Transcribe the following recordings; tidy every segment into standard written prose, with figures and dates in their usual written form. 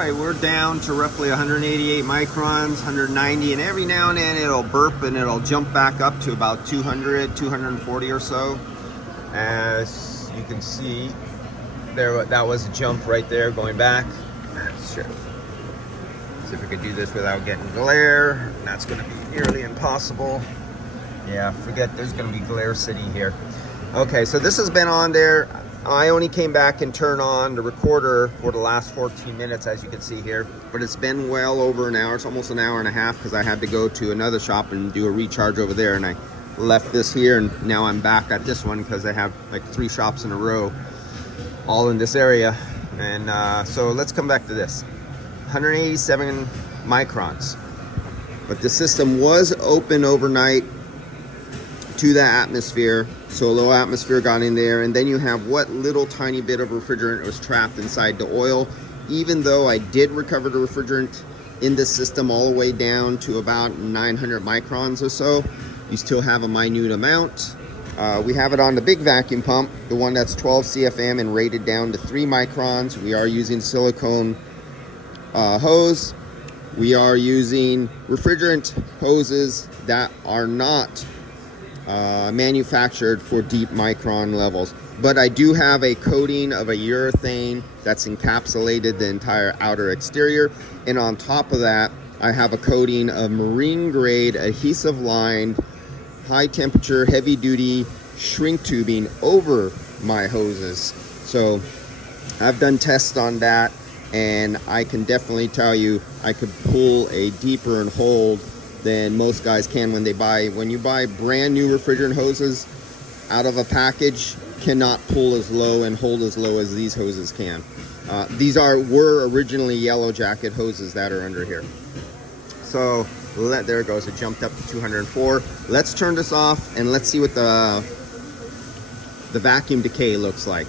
right, we're down to roughly 188 microns, 190, and every now and then it'll burp and it'll jump back up to about 200, 240 or so. As you can see, there, that was a jump right there going back. Sure. See if we could do this without getting glare. That's going to be nearly impossible. Yeah, forget there's going to be glare city here. Okay, so this has been on there. I only came back and turned on the recorder for the last 14 minutes, as you can see here, but it's been well over an hour. It's almost an hour and a half because I had to go to another shop and do a recharge over there, and I left this here, and now I'm back at this one because I have like 3 shops in a row all in this area. And so let's come back to this. 187 microns, but the system was open overnight to the atmosphere, so low atmosphere got in there, and then you have what little tiny bit of refrigerant was trapped inside the oil. Even though I did recover the refrigerant in the system all the way down to about 900 microns or so, you still have a minute amount. We have it on the big vacuum pump, the one that's 12 CFM and rated down to 3 microns. We are using silicone hose. We are using refrigerant hoses that are not manufactured for deep micron levels, but I do have a coating of a urethane that's encapsulated the entire outer exterior, and on top of that I have a coating of marine grade adhesive lined high temperature heavy duty shrink tubing over my hoses. So I've done tests on that, and I can definitely tell you I could pull a deeper and hold than most guys can when you buy brand new refrigerant hoses out of a package. Cannot pull as low and hold as low as these hoses can. These were originally Yellow Jacket hoses that are under here. So there it goes, it jumped up to 204. Let's turn this off and let's see what the vacuum decay looks like.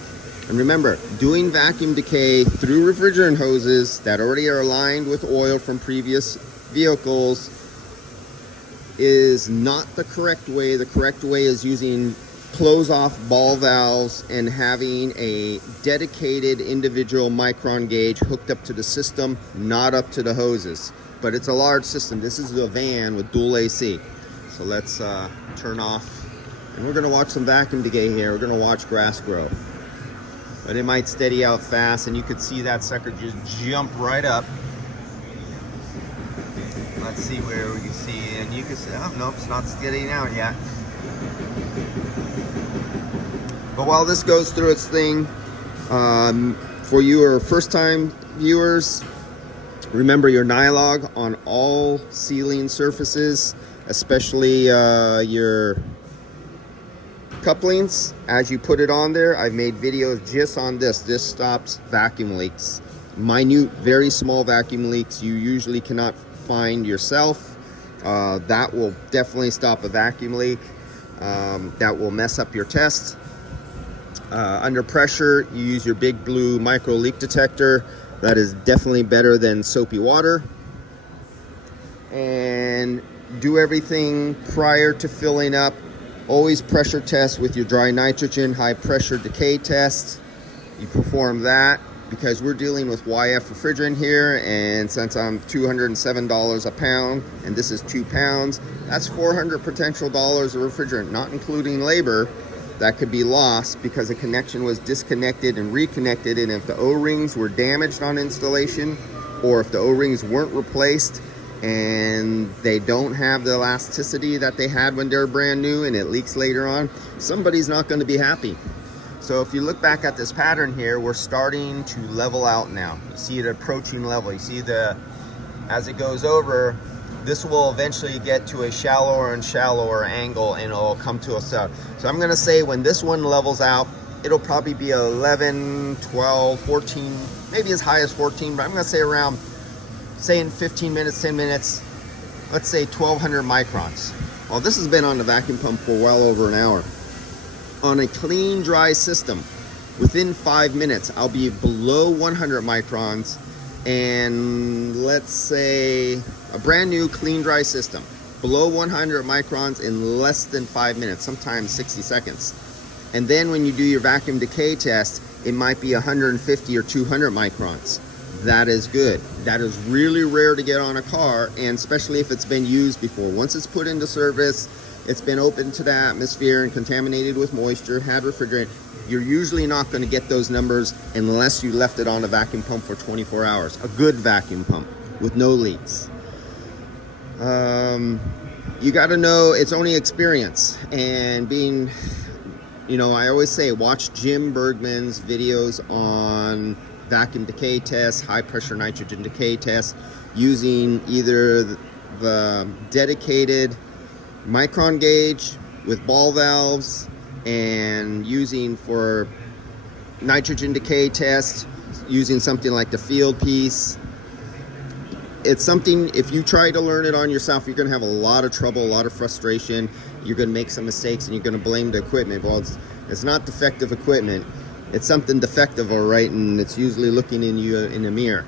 And remember, doing vacuum decay through refrigerant hoses that already are aligned with oil from previous vehicles is not the correct way. The correct way is using close-off ball valves and having a dedicated individual micron gauge hooked up to the system, not up to the hoses. But it's a large system. This is a van with dual AC. So let's turn off, and we're gonna watch some vacuum decay here. We're gonna watch grass grow. But it might steady out fast, and you could see that sucker just jump right up. Let's see where we can see, and you can see, oh, nope, it's not steadying out yet. But while this goes through its thing, for your first-time viewers, remember your nylog on all sealing surfaces, especially your couplings. As you put it on there, I've made videos just on this. This stops vacuum leaks. Minute, very small vacuum leaks you usually cannot find yourself. That will definitely stop a vacuum leak. That will mess up your test. Under pressure, you use your big blue micro leak detector. That is definitely better than soapy water. And do everything prior to filling up. Always pressure test with your dry nitrogen, high pressure decay test. You perform that, because we're dealing with YF refrigerant here, and since I'm $207 a pound and this is 2 pounds, that's $400 potential dollars of refrigerant, not including labor that could be lost because a connection was disconnected and reconnected. And if the O-rings were damaged on installation, or if the O-rings weren't replaced and they don't have the elasticity that they had when they're brand new and it leaks later on, somebody's not going to be happy. So if you look back at this pattern here, we're starting to level out now. You see it approaching level. You see as it goes over, this will eventually get to a shallower and shallower angle, and it'll come to a set. So I'm gonna say when this one levels out, it'll probably be 11, 12, 14, maybe as high as 14, but I'm gonna say around, say in 15 minutes, 10 minutes, let's say 1200 microns. Well, this has been on the vacuum pump for well over an hour. On a clean, dry system, within 5 minutes, I'll be below 100 microns, and let's say a brand new clean, dry system, below 100 microns in less than 5 minutes, sometimes 60 seconds. And then when you do your vacuum decay test, it might be 150 or 200 microns. that is good. That is really rare to get on a car, and especially if it's been used before. Once it's put into service, it's been open to the atmosphere and contaminated with moisture, had refrigerant, you're usually not going to get those numbers unless you left it on a vacuum pump for 24 hours. A good vacuum pump with no leaks. You got to know it's only experience, and being, you know, I always say watch Jim Bergman's videos on vacuum decay tests, high pressure nitrogen decay tests, using either the dedicated micron gauge with ball valves, and using for nitrogen decay tests using something like the field piece. It's something, if you try to learn it on yourself, you're going to have a lot of trouble, a lot of frustration. You're going to make some mistakes, and you're going to blame the equipment. Well, it's not defective equipment. It's something defective, all right, and it's usually looking in you in a mirror.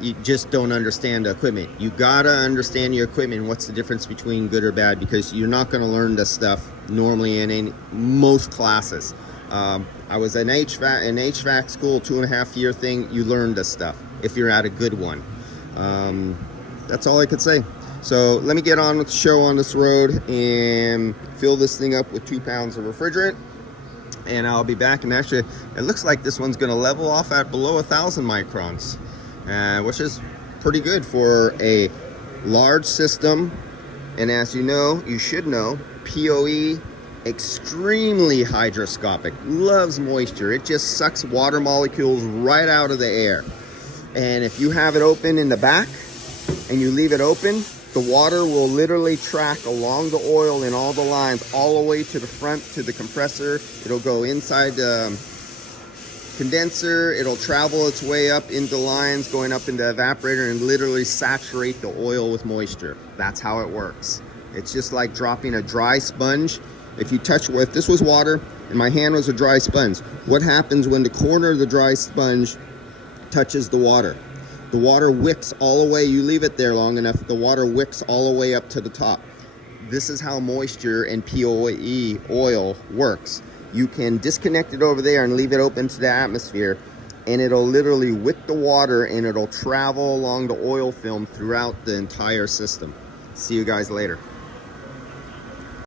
You just don't understand the equipment. You gotta understand your equipment and what's the difference between good or bad, because you're not going to learn this stuff normally in most classes. I was in HVAC school, 2.5-year thing. You learn this stuff if you're at a good one. That's all I could say. So let me get on with the show on this road and fill this thing up with 2 pounds of refrigerant, and I'll be back. And actually, it looks like this one's going to level off at below 1,000 microns, which is pretty good for a large system. And as you know, you should know, POE, extremely hygroscopic, loves moisture. It just sucks water molecules right out of the air. And if you have it open in the back and you leave it open, the water will literally track along the oil in all the lines all the way to the front, to the compressor. It'll go inside the condenser. It'll travel its way up into lines, going up into the evaporator, and literally saturate the oil with moisture. That's how it works. It's just like dropping a dry sponge. If this was water and my hand was a dry sponge, what happens when the corner of the dry sponge touches the water? The water wicks all the way. You leave it there long enough, the water wicks all the way up to the top. This is how moisture and POE oil works. You can disconnect it over there and leave it open to the atmosphere, and it'll literally wick the water, and it'll travel along the oil film throughout the entire system. See you guys later.